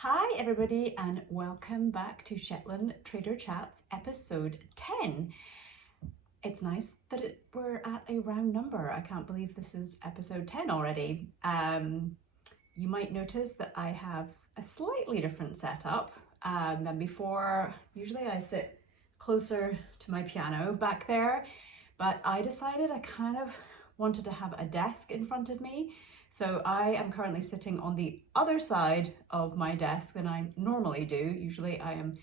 Hi everybody and welcome back to Shetland Trader Chats episode 10. It's nice that we're at a round number. I can't believe this is episode 10 already. You might notice that I have a slightly different setup than before. Usually I sit closer to my piano back there, but I decided I kind of wanted to have a desk in front of me. So I am currently sitting on the other side of my desk than I normally do. Usually I am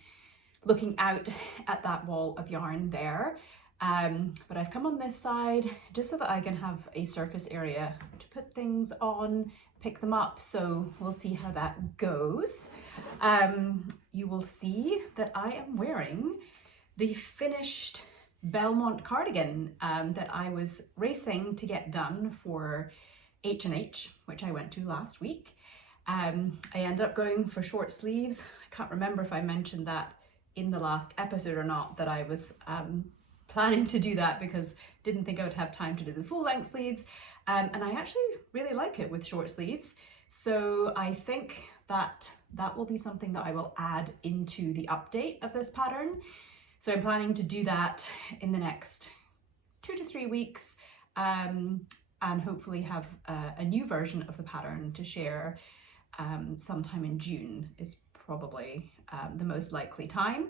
looking out at that wall of yarn there. But I've come on this side just so that I can have a surface area to put things on, pick them up. So we'll see how that goes. You will see that I am wearing the finished Belmont cardigan that I was racing to get done for H&H, which I went to last week. I ended up going for short sleeves. I can't remember if I mentioned that in the last episode or not, that I was planning to do that because didn't think I would have time to do the full length sleeves. And I actually really like it with short sleeves. So I think that will be something that I will add into the update of this pattern. So I'm planning to do that in the next 2 to 3 weeks. And hopefully have a new version of the pattern to share sometime in June is probably the most likely time.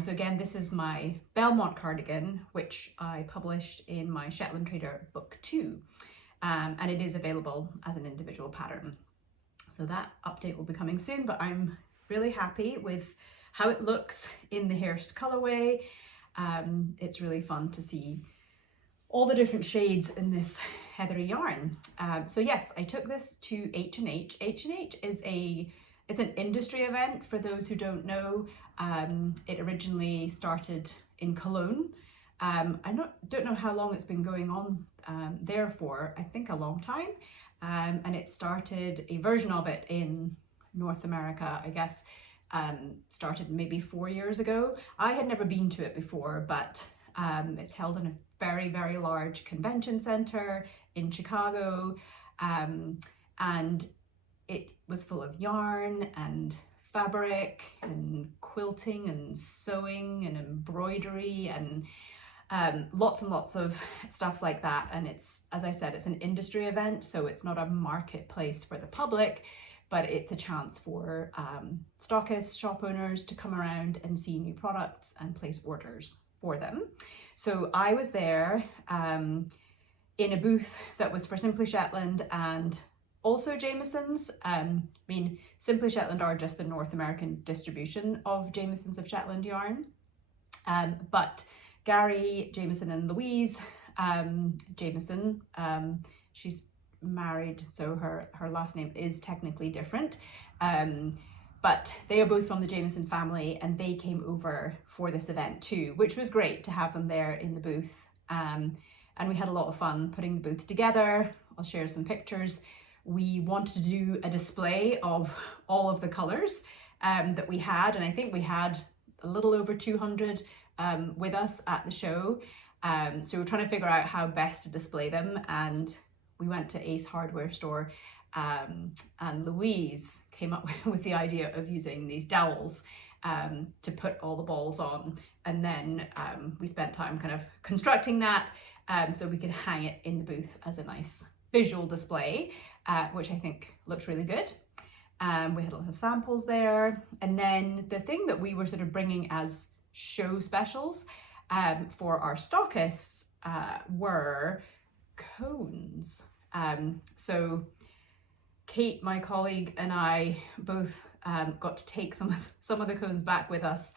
So again, this is my Belmont cardigan, which I published in my Shetland Trader book 2, and it is available as an individual pattern. So that update will be coming soon, but I'm really happy with how it looks in the Hearst colorway. It's really fun to see all the different shades in this heathery yarn. So yes, I took this to H&H. H&H is it's an industry event for those who don't know. It originally started in Cologne. I don't know how long it's been going on there for, I think a long time. And it started a version of it in North America, I guess, started maybe 4 years ago. I had never been to it before, but it's held in a very, very large convention center in Chicago, and it was full of yarn and fabric and quilting and sewing and embroidery and lots and lots of stuff like that. And it's, as I said, it's an industry event, so it's not a marketplace for the public, but it's a chance for stockists, shop owners to come around and see new products and place orders for them. So I was there in a booth that was for Simply Shetland and also Jamieson's. I mean, Simply Shetland are just the North American distribution of Jamieson's of Shetland yarn. But Gary, Jamieson and Louise Jamieson, she's married, so her last name is technically different. But they are both from the Jamieson family and they came over for this event too, which was great to have them there in the booth. And we had a lot of fun putting the booth together. I'll share some pictures. We wanted to do a display of all of the colours that we had, and I think we had a little over 200 with us at the show. So we're trying to figure out how best to display them, and we went to Ace Hardware store, and Louise came up with the idea of using these dowels to put all the balls on, and then we spent time kind of constructing that so we could hang it in the booth as a nice visual display, which I think looks really good. We had a lot of samples there, and then the thing that we were sort of bringing as show specials for our stockists were cones. So Kate, my colleague, and I both got to take some of the cones back with us.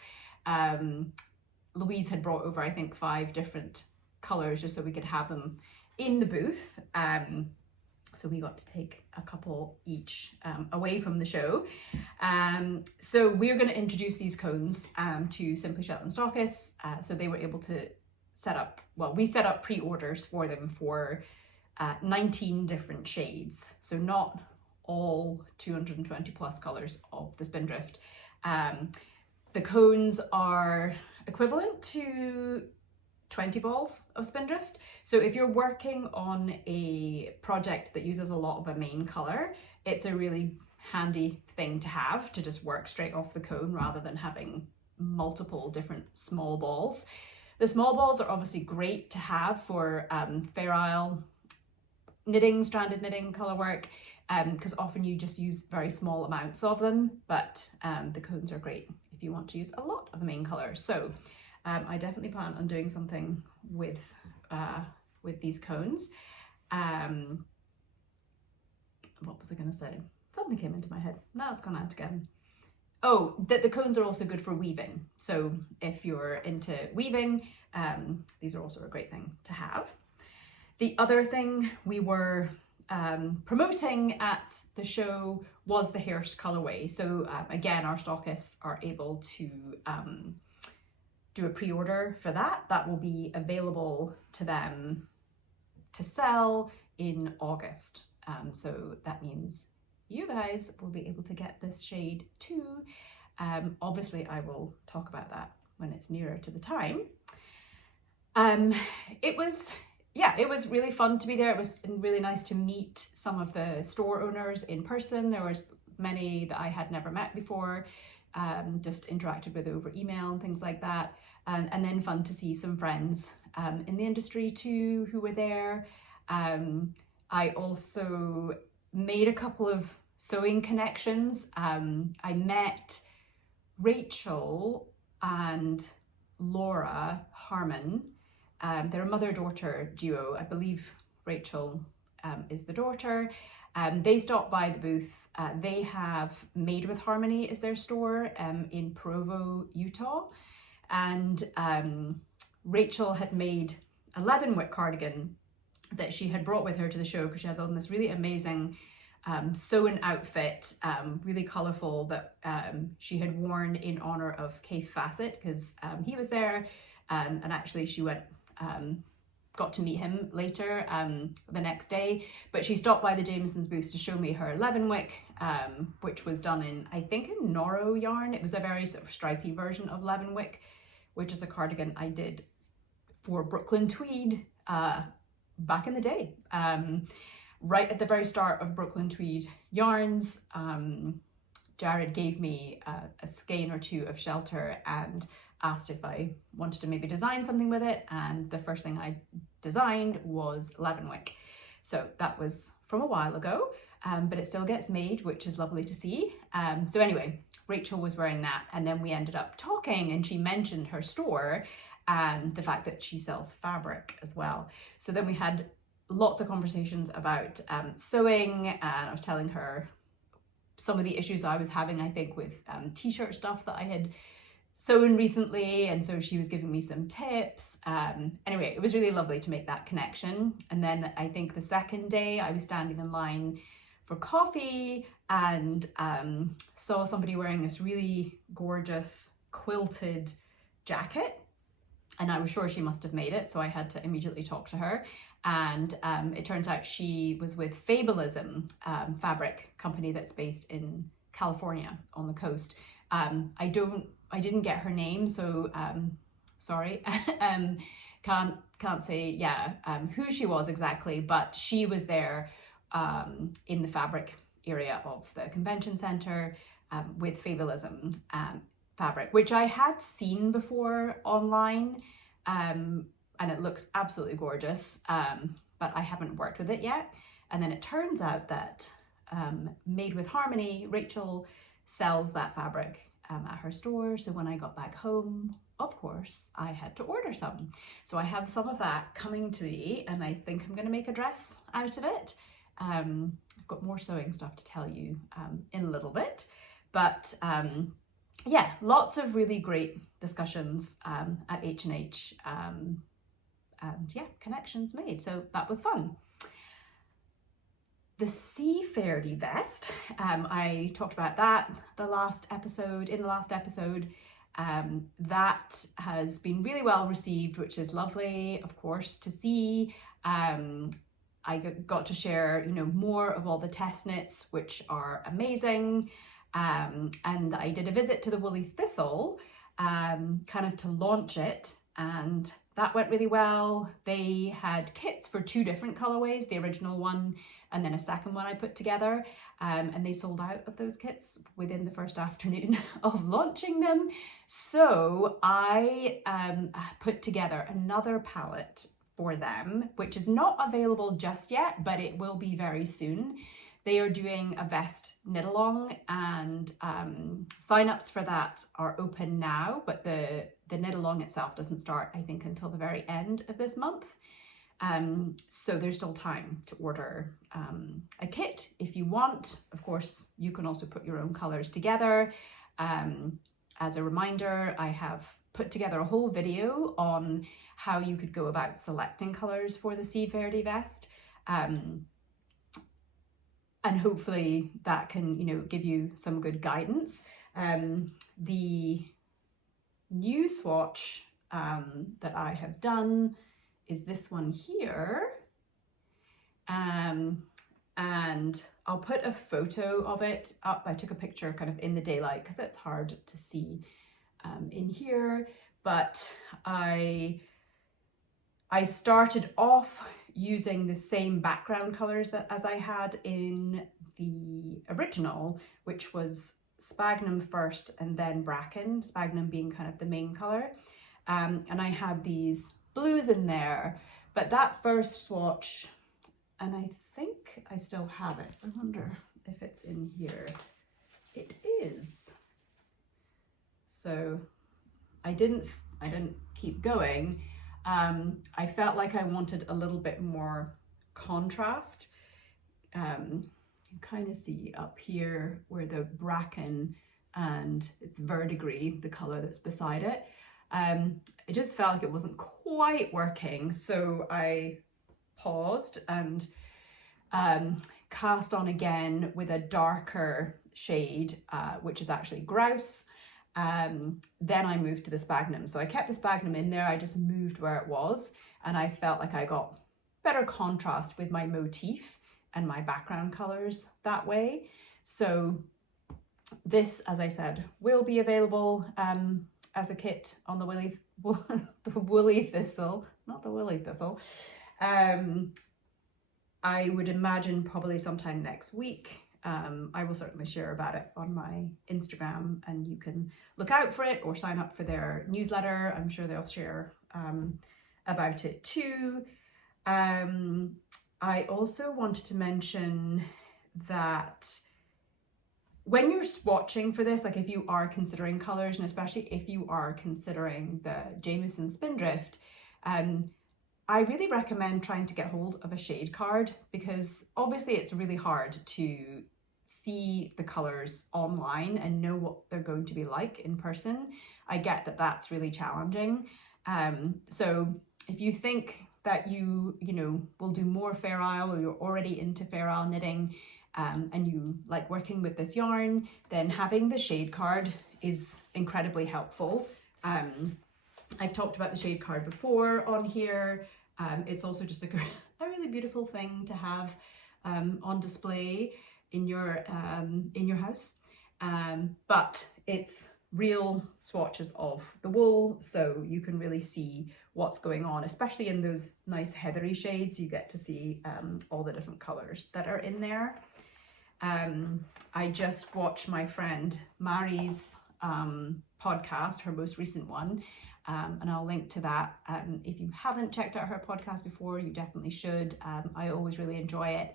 Louise had brought over, I think, 5 different colours just so we could have them in the booth. So we got to take a couple each away from the show. So we're going to introduce these cones to Simply Shetland stockists. So they were able to set up, well, we set up pre-orders for them for 19 different shades. So not all 220 plus colours of the Spindrift. The cones are equivalent to 20 balls of Spindrift. So if you're working on a project that uses a lot of a main colour, it's a really handy thing to have to just work straight off the cone rather than having multiple different small balls. The small balls are obviously great to have for Fair Isle knitting, stranded knitting, colour work, because often you just use very small amounts of them, but the cones are great if you want to use a lot of the main colour. So I definitely plan on doing something with these cones. What was I going to say? Something came into my head. Now it's gone out again. Oh, that the cones are also good for weaving. So if you're into weaving, these are also a great thing to have. The other thing we were promoting at the show was the Hearst colorway. So again, our stockists are able to do a pre-order for that. That will be available to them to sell in August. So that means you guys will be able to get this shade too. Obviously I will talk about that when it's nearer to the time. It was really fun to be there. It was really nice to meet some of the store owners in person. There was many that I had never met before, just interacted with over email and things like that. And then fun to see some friends in the industry too who were there. I also made a couple of sewing connections. I met Rachel and Laura Harmon. They're a mother-daughter duo. I believe Rachel is the daughter. They stopped by the booth. They have Made with Harmony is their store in Provo, Utah. And Rachel had made a 11-wick cardigan that she had brought with her to the show because she had on this really amazing sewn outfit, really colourful, that she had worn in honour of Keith Fassett because he was there, and actually she went got to meet him later the next day, but she stopped by the Jameson's booth to show me her 11-wick, which was done in, I think, in Noro yarn. It was a very sort of stripy version of 11-wick, which is a cardigan I did for Brooklyn Tweed back in the day. Right at the very start of Brooklyn Tweed yarns, Jared gave me a skein or two of shelter and asked if I wanted to maybe design something with it, and the first thing I designed was 11-wick. So that was from a while ago, but it still gets made, which is lovely to see. So anyway, Rachel was wearing that, and then we ended up talking, and she mentioned her store and the fact that she sells fabric as well. So then we had lots of conversations about sewing, and I was telling her some of the issues I was having, I think, with t-shirt stuff that I had sewn recently, and so she was giving me some tips. Anyway, it was really lovely to make that connection. And then I think the second day I was standing in line for coffee and saw somebody wearing this really gorgeous quilted jacket, and I was sure she must have made it, so I had to immediately talk to her. And it turns out she was with Fabulism, fabric company that's based in California on the coast. I didn't get her name, so sorry. Can't say who she was exactly, but she was there in the fabric area of the convention center with Fabulism fabric, which I had seen before online, and it looks absolutely gorgeous, but I haven't worked with it yet. And then it turns out that Made with Harmony, Rachel sells that fabric at her store. So when I got back home, of course, I had to order some. So I have some of that coming to me, and I think I'm going to make a dress out of it. I've got more sewing stuff to tell you in a little bit, but yeah, lots of really great discussions at H&H, and yeah, connections made. So that was fun. The Seafairdy vest, I talked about that in the last episode. That has been really well received, which is lovely, of course, to see. I got to share, more of all the test knits, which are amazing. And I did a visit to the Woolly Thistle, kind of to launch it, and that went really well. They had kits for 2 different colorways, the original one and then a second one I put together, and they sold out of those kits within the first afternoon of launching them. So I put together another palette for them, which is not available just yet, but it will be very soon. They are doing a vest knit along, and sign-ups for that are open now, but the knit along itself doesn't start, I think, until the very end of this month. So there's still time to order a kit if you want. Of course, you can also put your own colors together. As a reminder, I have put together a whole video on how you could go about selecting colors for the Sea Verde vest. And hopefully that can, give you some good guidance. The new swatch that I have done is this one here. And I'll put a photo of it up. I took a picture kind of in the daylight because it's hard to see in here. But I started off using the same background colors as I had in the original, which was sphagnum first and then bracken, sphagnum being kind of the main color. And I had these blues in there, but that first swatch, and I think I still have it. I wonder if it's in here. It is. So I didn't keep going. I felt like I wanted a little bit more contrast. You kind of see up here where the bracken and it's verdigris, the color that's beside it. It just felt like it wasn't quite working, so I paused and cast on again with a darker shade, which is actually grouse. Then I moved to the sphagnum. So I kept the sphagnum in there, I just moved where it was, and I felt like I got better contrast with my motif and my background colors that way. So this, as I said, will be available as a kit on the woolly thistle, not the willy thistle. I would imagine probably sometime next week. I will certainly share about it on my Instagram, and you can look out for it or sign up for their newsletter. I'm sure they'll share about it too. I also wanted to mention that when you're swatching for this, like if you are considering colors, and especially if you are considering the Jameson Spindrift, I really recommend trying to get hold of a shade card, because obviously it's really hard to see the colors online and know what they're going to be like in person. I get that that's really challenging. So if you think that you will do more Fair Isle, or you're already into Fair Isle knitting, and you like working with this yarn, then having the shade card is incredibly helpful. I've talked about the shade card before on here. It's also just a really beautiful thing to have on display in your house. But it's real swatches of the wool, so you can really see what's going on, especially in those nice heathery shades. You get to see all the different colors that are in there. I just watched my friend Mari's podcast, her most recent one, and I'll link to that. If you haven't checked out her podcast before, you definitely should. I always really enjoy it.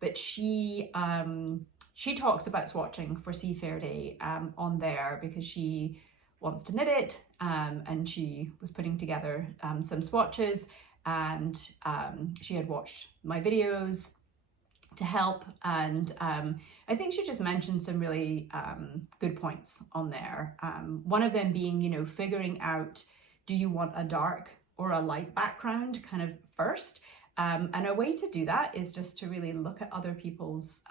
But she talks about swatching for Sea Verde on there, because she wants to knit it, and she was putting together some swatches, and she had watched my videos to help, and I think she just mentioned some really good points on there. One of them being, figuring out, do you want a dark or a light background kind of first? And a way to do that is just to really look at other people's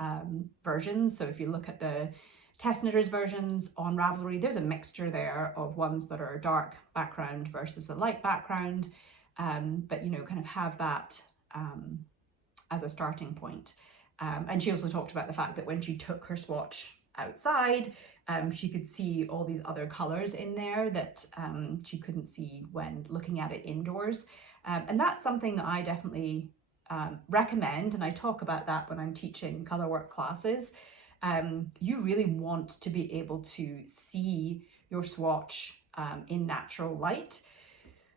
versions. So if you look at the Test Knitters versions on Ravelry, there's a mixture there of ones that are a dark background versus a light background, but kind of have that as a starting point. And she also talked about the fact that when she took her swatch outside, she could see all these other colors in there that she couldn't see when looking at it indoors. And that's something that I definitely recommend, and I talk about that when I'm teaching color work classes. You really want to be able to see your swatch in natural light.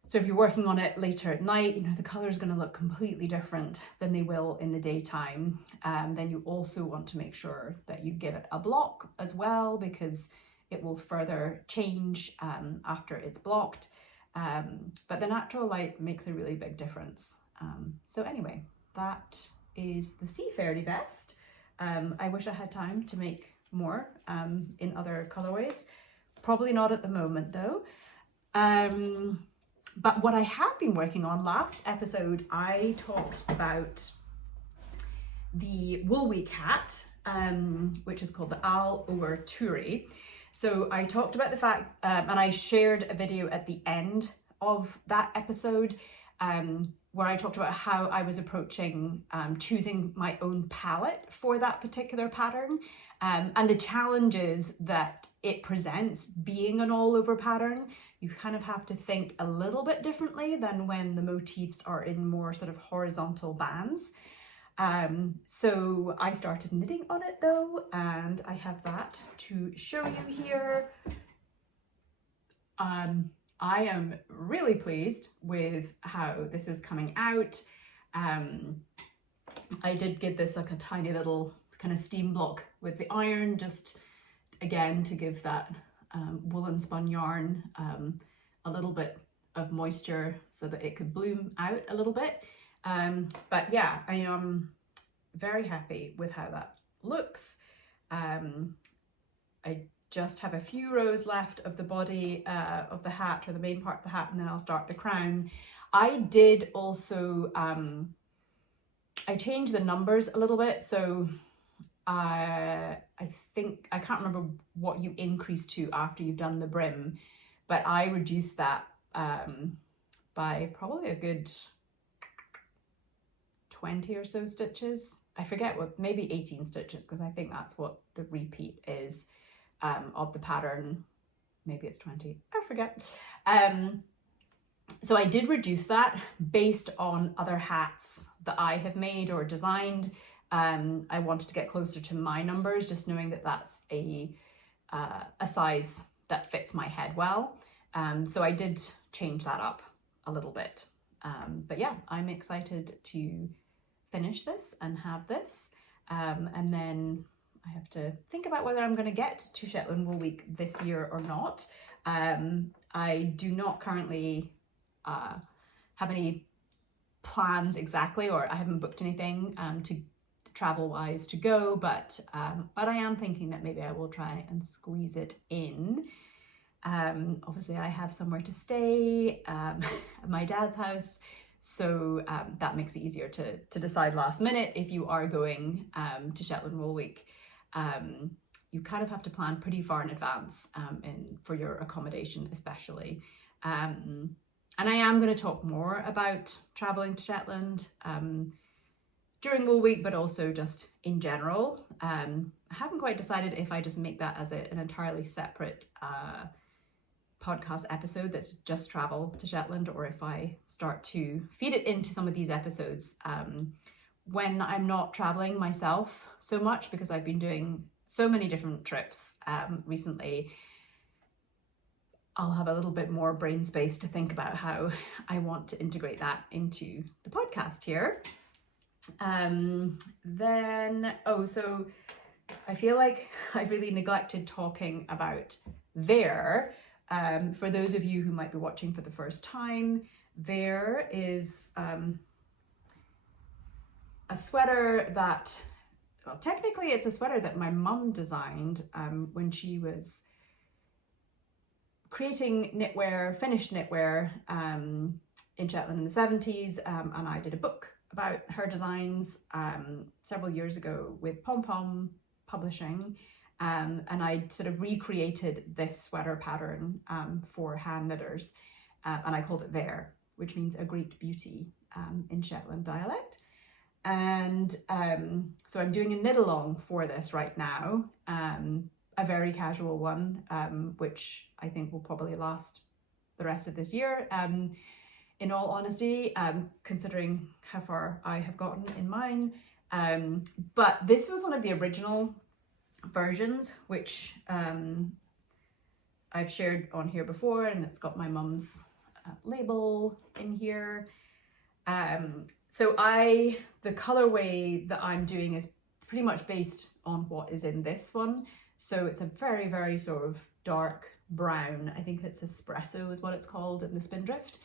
So if you're working on it later at night, the color is going to look completely different than they will in the daytime. Then you also want to make sure that you give it a block as well, because it will further change after it's blocked. But the natural light makes a really big difference. So anyway, that is the Sea Fairy vest. I wish I had time to make more in other colorways. Probably not at the moment though. But what I have been working on, last episode, I talked about the Wool Week hat, which is called the Allover. So I talked about the fact, and I shared a video at the end of that episode where I talked about how I was approaching choosing my own palette for that particular pattern, and the challenges that it presents being an all over pattern. You kind of have to think a little bit differently than when the motifs are in more sort of horizontal bands. So I started knitting on it though, and I have that to show you here. I am really pleased with how this is coming out. I did give this like a tiny little kind of steam block with the iron, just again to give that woolen spun yarn a little bit of moisture so that it could bloom out a little bit. But yeah, I am very happy with how that looks. I just have a few rows left of the body of the hat, or the main part of the hat, and then I'll start the crown. I did also, I changed the numbers a little bit. So I think, I can't remember what you increase to after you've done the brim, but I reduced that by probably a good 20 or so stitches. I forget what, maybe 18 stitches, because I think that's what the repeat is of the pattern. Maybe it's 20, I forget. So I did reduce that based on other hats that I have made or designed. I wanted to get closer to my numbers, just knowing that that's a size that fits my head well. So I did change that up a little bit. But yeah, I'm excited to finish this and have this. And then I have to think about whether I'm going to get to Shetland Wool Week this year or not. I do not currently have any plans exactly, or I haven't booked anything to travel wise to go, but I am thinking that maybe I will try and squeeze it in. Obviously I have somewhere to stay at my dad's house, so that makes it easier to decide last minute if you are going to Shetland Wool Week. You kind of have to plan pretty far in advance for your accommodation especially. And I am going to talk more about traveling to Shetland during Wool Week, but also just in general. I haven't quite decided if I just make that as an entirely separate podcast episode that's just travel to Shetland, or if I start to feed it into some of these episodes when I'm not traveling myself so much, because I've been doing so many different trips recently. I'll have a little bit more brain space to think about how I want to integrate that into the podcast here. So I feel like I've really neglected talking about there. For those of you who might be watching for the first time, there is a sweater that, well, technically it's a sweater that my mum designed when she was creating knitwear, finished knitwear in Shetland in the 70s, and I did a book about her designs several years ago with Pom Pom Publishing, and I sort of recreated this sweater pattern for hand knitters, and I called it There, which means a great beauty in Shetland dialect. And so I'm doing a knit along for this right now, a very casual one, which I think will probably last the rest of this year. In all honesty, considering how far I have gotten in mine. But this was one of the original versions, which I've shared on here before, and it's got my mum's label in here. So the colorway that I'm doing is pretty much based on what is in this one. So it's a very, very sort of dark brown. I think it's espresso is what it's called in the Spindrift,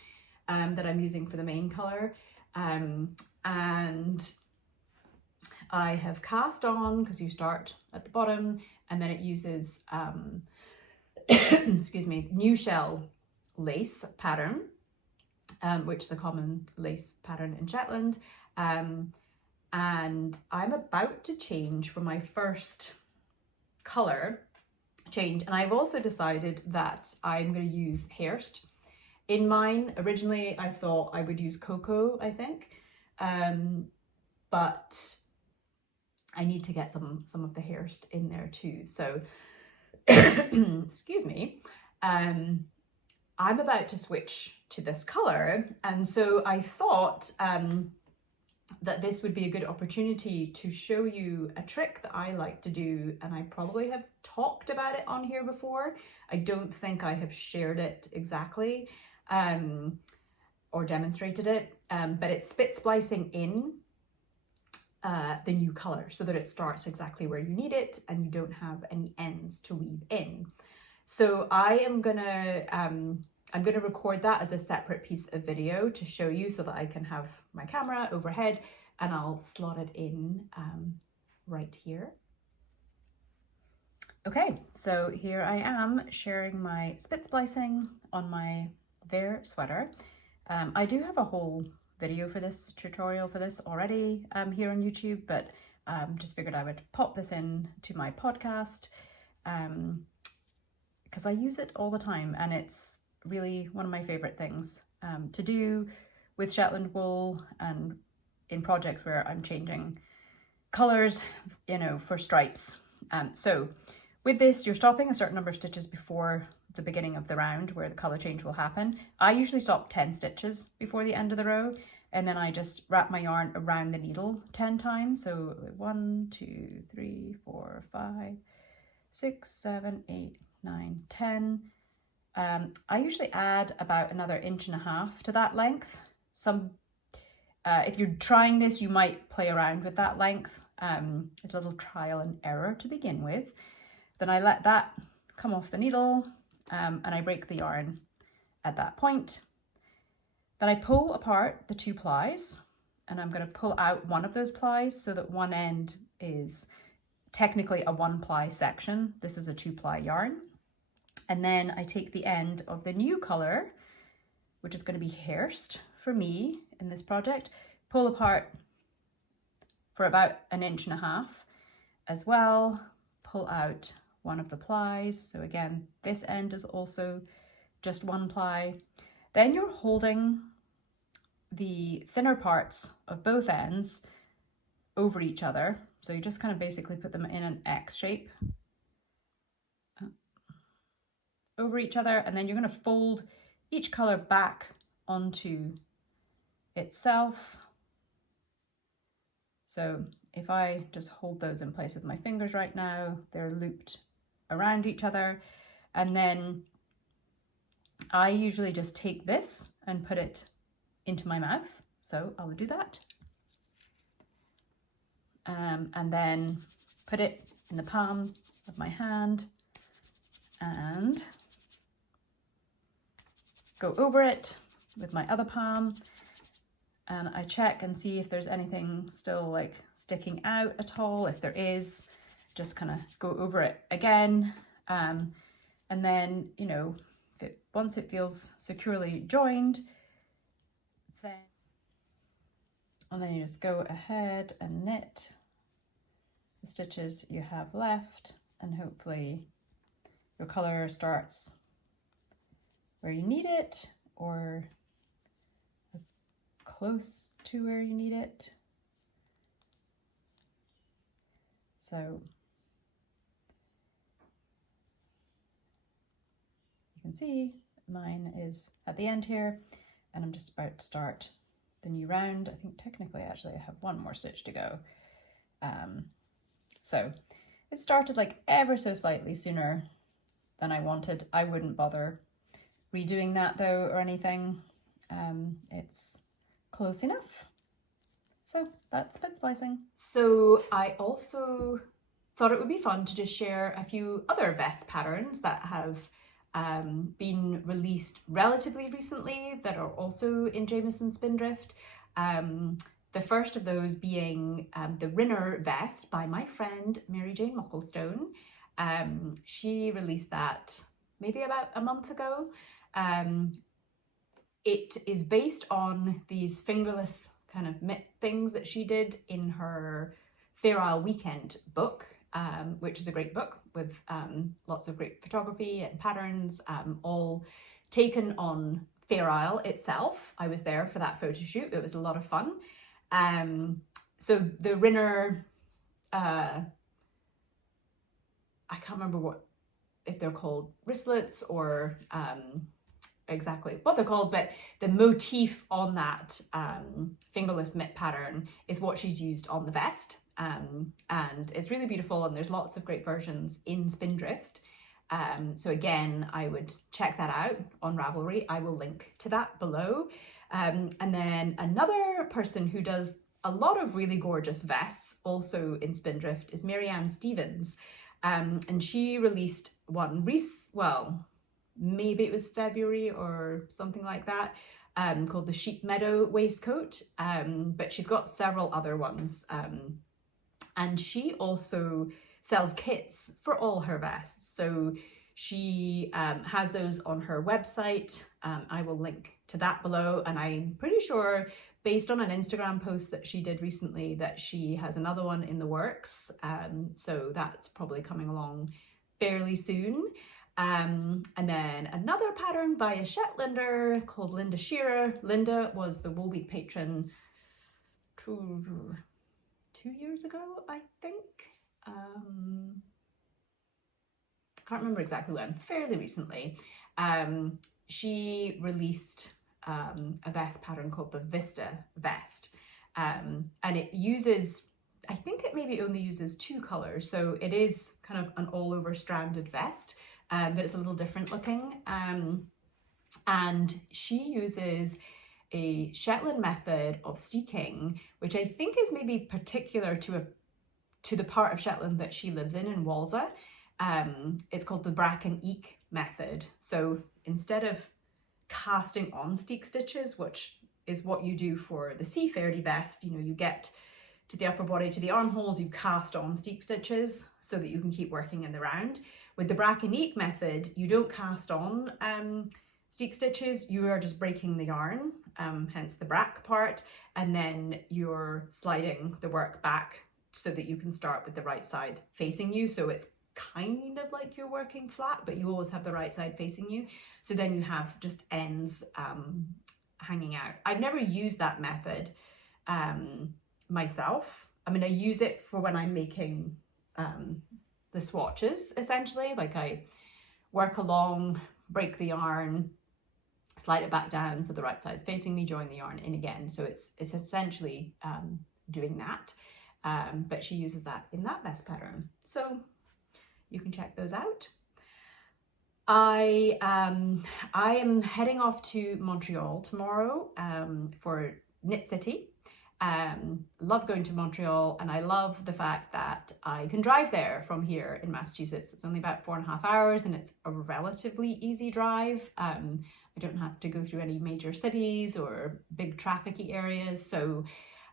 that I'm using for the main color. And I have cast on, because you start at the bottom, and then it uses excuse me, new shell lace pattern, which is a common lace pattern in Shetland. And I'm about to change for my first color change, and I've also decided that I'm going to use Hearst. In mine, originally I thought I would use cocoa, I think, but I need to get some of the Hearst in there too. So, excuse me, I'm about to switch to this color, and so I thought that this would be a good opportunity to show you a trick that I like to do, and I probably have talked about it on here before. I don't think I have shared it exactly or demonstrated it, but it's spit splicing in the new color so that it starts exactly where you need it and you don't have any ends to weave in. So I'm gonna record that as a separate piece of video to show you, so that I can have my camera overhead and I'll slot it in right here. Okay, so here I am sharing my spit splicing on my Veer sweater. I do have a whole video for this, tutorial for this already here on YouTube, but just figured I would pop this in to my podcast because I use it all the time, and it's really one of my favorite things to do with Shetland wool and in projects where I'm changing colors, you know, for stripes. So with this, you're stopping a certain number of stitches before the beginning of the round where the color change will happen. I usually stop 10 stitches before the end of the row, and then I just wrap my yarn around the needle 10 times. So 1, 2, 3, 4, 5, 6, 7, 8, 9, 10. I usually add about another 1.5 inches to that length. If you're trying this, you might play around with that length. It's a little trial and error to begin with. Then I let that come off the needle, and I break the yarn at that point. Then I pull apart the 2 plies, and I'm going to pull out one of those plies so that one end is technically a 1-ply section. This is a 2-ply yarn. And then I take the end of the new color, which is going to be Hearst for me in this project, pull apart for about 1.5 inches as well, pull out one of the plies. So again, this end is also just 1 ply. Then you're holding the thinner parts of both ends over each other. So you just kind of basically put them in an X shape over each other, and then you're going to fold each color back onto itself. So if I just hold those in place with my fingers right now, they're looped around each other. And then I usually just take this and put it into my mouth. So I'll do that. And then put it in the palm of my hand and go over it with my other palm, and I check and see if there's anything still like sticking out at all. If there is, just kind of go over it again, and then, you know, once it feels securely joined, then you just go ahead and knit the stitches you have left, and hopefully your color starts where you need it or close to where you need it. So can see, mine is at the end here, and I'm just about to start the new round. I think technically actually I have one more stitch to go. So it started like ever so slightly sooner than I wanted. I wouldn't bother redoing that though or anything. It's close enough. So that's spit splicing. So I also thought it would be fun to just share a few other vest patterns that have been released relatively recently that are also in Jameson Spindrift. The first of those being the Rinner vest by my friend Mary Jane Mucklestone. She released that maybe about a month ago. It is based on these fingerless kind of mitt things that she did in her Fair Isle Weekend book, which is a great book with lots of great photography and patterns, all taken on Fair Isle itself. I was there for that photo shoot. It was a lot of fun. So the Rinner, I can't remember if they're called wristlets or exactly what they're called, but the motif on that fingerless mitt pattern is what she's used on the vest, and it's really beautiful, and there's lots of great versions in Spindrift. So again, I would check that out on Ravelry. I will link to that below. And then another person who does a lot of really gorgeous vests also in Spindrift is Marianne Stevens, and she released one maybe it was February or something like that, called the Sheep Meadow waistcoat, but she's got several other ones, and she also sells kits for all her vests. So she has those on her website. I will link to that below, and I'm pretty sure based on an Instagram post that she did recently that she has another one in the works, so that's probably coming along fairly soon. And then another pattern by a Shetlander called Linda Shearer. Linda was the Wool Week patron 2 years ago, I think. Can't remember exactly when, fairly recently. She released a vest pattern called the Vista vest, and it uses, I think it maybe only uses 2 colors, so it is kind of an all over stranded vest, but it's a little different looking, and she uses a Shetland method of steeking, which I think is maybe particular to the part of Shetland that she lives in Walser. It's called the Bracken Eek method. So instead of casting on steek stitches, which is what you do for the Seafairdy vest, you know, you get to the upper body, to the armholes, you cast on steek stitches so that you can keep working in the round. With the Bracken Eek method, you don't cast on steek stitches, you are just breaking the yarn, hence the brack part, and then you're sliding the work back so that you can start with the right side facing you. So it's kind of like you're working flat, but you always have the right side facing you. So then you have just ends hanging out. I've never used that method myself. I mean, I use it for when I'm making the swatches, essentially. Like I work along, break the yarn, slide it back down so the right side's facing me, join the yarn in again. So it's essentially doing that. But she uses that in that vest pattern. So you can check those out. I am heading off to Montreal tomorrow for Knit City. Love going to Montreal, and I love the fact that I can drive there from here in Massachusetts. It's only about 4.5 hours, and it's a relatively easy drive. I don't have to go through any major cities or big trafficy areas, so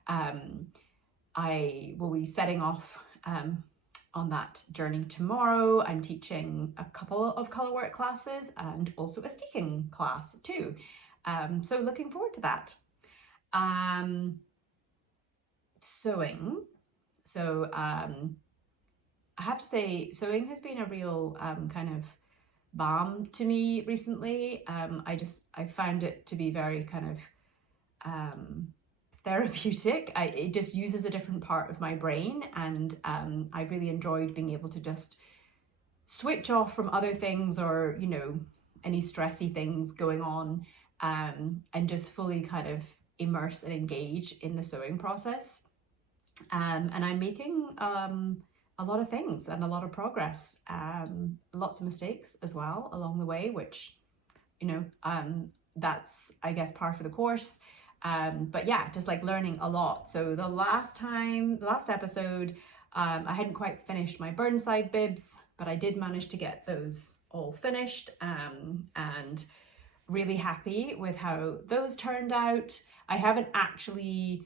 I will be setting off on that journey tomorrow. I'm teaching a couple of colorwork classes and also a steeking class too. So looking forward to that. Sewing. So I have to say, sewing has been a real kind of balm to me recently. I found it to be very kind of therapeutic. It just uses a different part of my brain, and I really enjoyed being able to just switch off from other things, or, you know, any stressy things going on, and just fully kind of immerse and engage in the sewing process. And I'm making a lot of things and a lot of progress, lots of mistakes as well along the way, which, you know, that's, I guess, par for the course. But yeah, just like learning a lot. So the last episode, I hadn't quite finished my Burnside bibs, but I did manage to get those all finished, and really happy with how those turned out. I haven't actually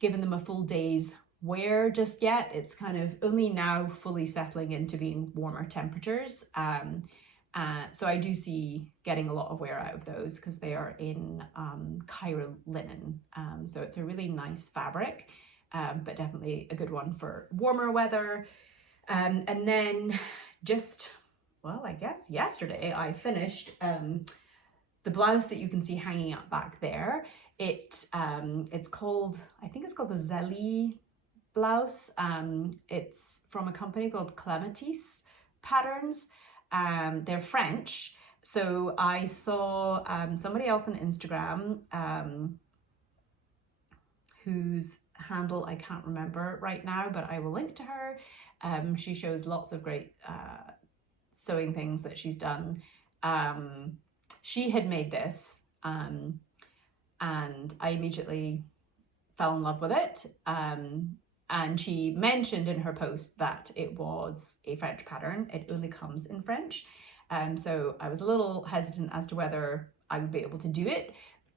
given them a full day's wear just yet. It's kind of only now fully settling into being warmer temperatures. So I do see getting a lot of wear out of those because they are in Cairo linen. So it's a really nice fabric, but definitely a good one for warmer weather. And then just, well, I guess yesterday I finished the blouse that you can see hanging up back there. It's called, I think it's called the Zeli blouse. It's from a company called Clematis Patterns. They're French. So I saw somebody else on Instagram whose handle I can't remember right now, but I will link to her. She shows lots of great sewing things that she's done. She had made this, and I immediately fell in love with it. And she mentioned in her post that it was a French pattern. It only comes in French. So I was a little hesitant as to whether I would be able to do it.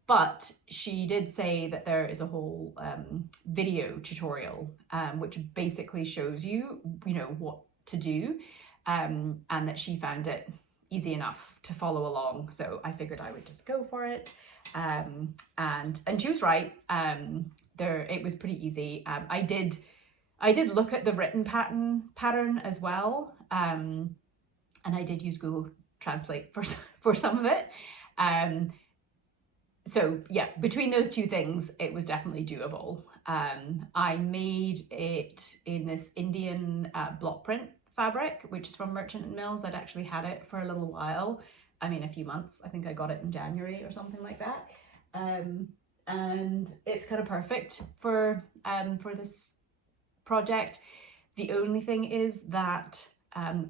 But she did say that there is a whole video tutorial, which basically shows you, you know, what to do, and that she found it easy enough to follow along. So I figured I would just go for it. And she was right. It was pretty easy. I did look at the written pattern as well, and I did use Google Translate for some of it. So yeah, between those two things, it was definitely doable. I made it in this Indian block print fabric, which is from Merchant & Mills. I'd actually had it for a little while. I mean, a few months. I think I got it in January or something like that. And it's kind of perfect for this project. The only thing is that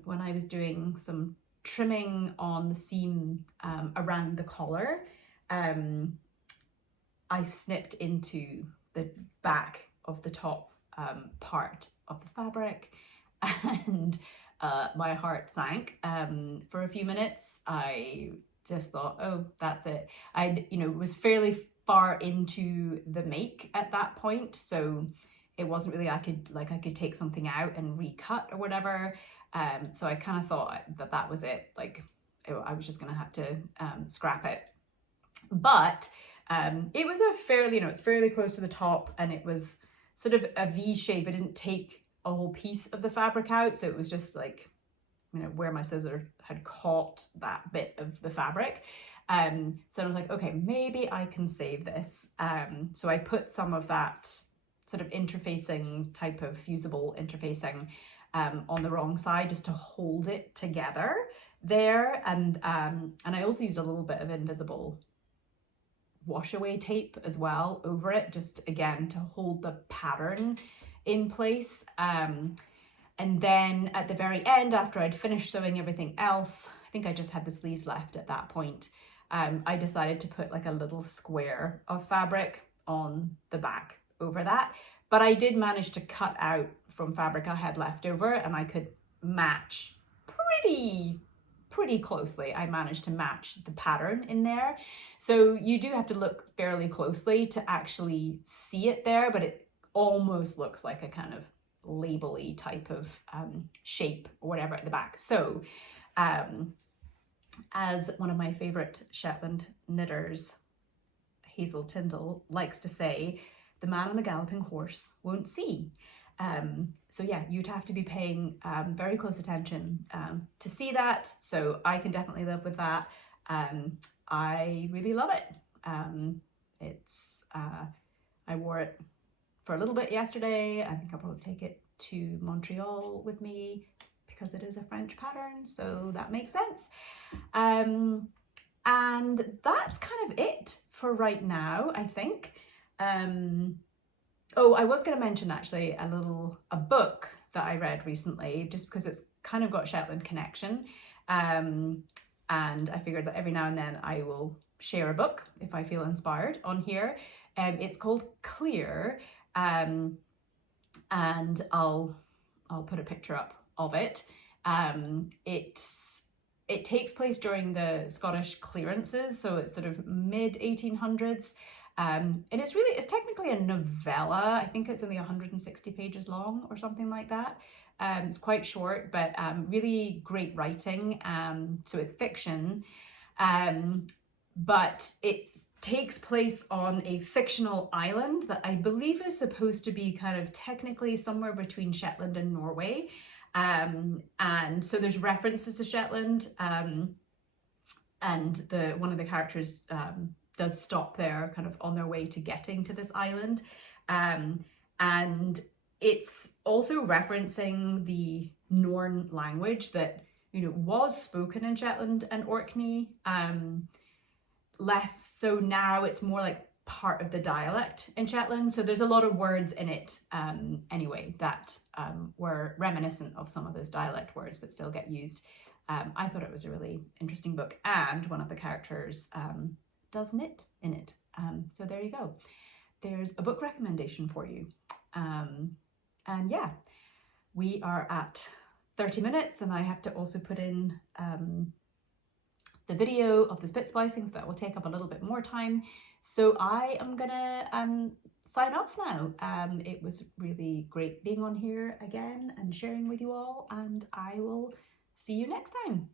when I was doing some trimming on the seam around the collar, I snipped into the back of the top part of the fabric, and my heart sank for a few minutes. I just thought, oh, that's it. I, you know, was fairly far into the make at that point, so it wasn't really I could take something out and recut or whatever. So I kind of thought that was it. Like I was just gonna have to scrap it. But it was a fairly, you know, it's fairly close to the top, and it was sort of a V shape. It didn't take a whole piece of the fabric out, so it was just like, you know, where my scissor had caught that bit of the fabric. So I was like, okay, maybe I can save this. So I put some of that sort of interfacing type of fusible interfacing on the wrong side just to hold it together there. And I also used a little bit of invisible wash away tape as well over it, just again to hold the pattern in place. And then at the very end, after I'd finished sewing everything else, I think I just had the sleeves left at that point, I decided to put like a little square of fabric on the back over that. But I did manage to cut out from fabric I had left over, and I could match pretty closely. I managed to match the pattern in there. So you do have to look fairly closely to actually see it there, but it almost looks like a kind of label-y type of shape or whatever at the back. So as one of my favorite Shetland knitters, Hazel Tyndall, likes to say, the man on the galloping horse won't see. So yeah, you'd have to be paying very close attention to see that. So I can definitely live with that. I really love it. I wore it for a little bit yesterday. I think I'll probably take it to Montreal with me because it is a French pattern, so that makes sense. And that's kind of it for right now, I think. Oh, I was going to mention actually a book that I read recently, just because it's kind of got Shetland connection. And I figured that every now and then I will share a book if I feel inspired on here. It's called Clear, and I'll put a picture up of it. It takes place during the Scottish clearances, so it's sort of mid 1800s. And it's technically a novella. I think it's only 160 pages long or something like that. It's quite short, but really great writing. So it's fiction, but it takes place on a fictional island that I believe is supposed to be kind of technically somewhere between Shetland and Norway. And so there's references to Shetland, and one of the characters does stop there kind of on their way to getting to this island. And it's also referencing the Norn language that, you know, was spoken in Shetland and Orkney. Less so now, it's more like part of the dialect in Shetland. So there's a lot of words in it anyway that were reminiscent of some of those dialect words that still get used. I thought it was a really interesting book, and one of the characters does knit in it. So there you go. There's a book recommendation for you. And yeah, we are at 30 minutes, and I have to also put in the video of the spit splicing, so that will take up a little bit more time. So I am gonna sign off now. It was really great being on here again and sharing with you all, and I will see you next time.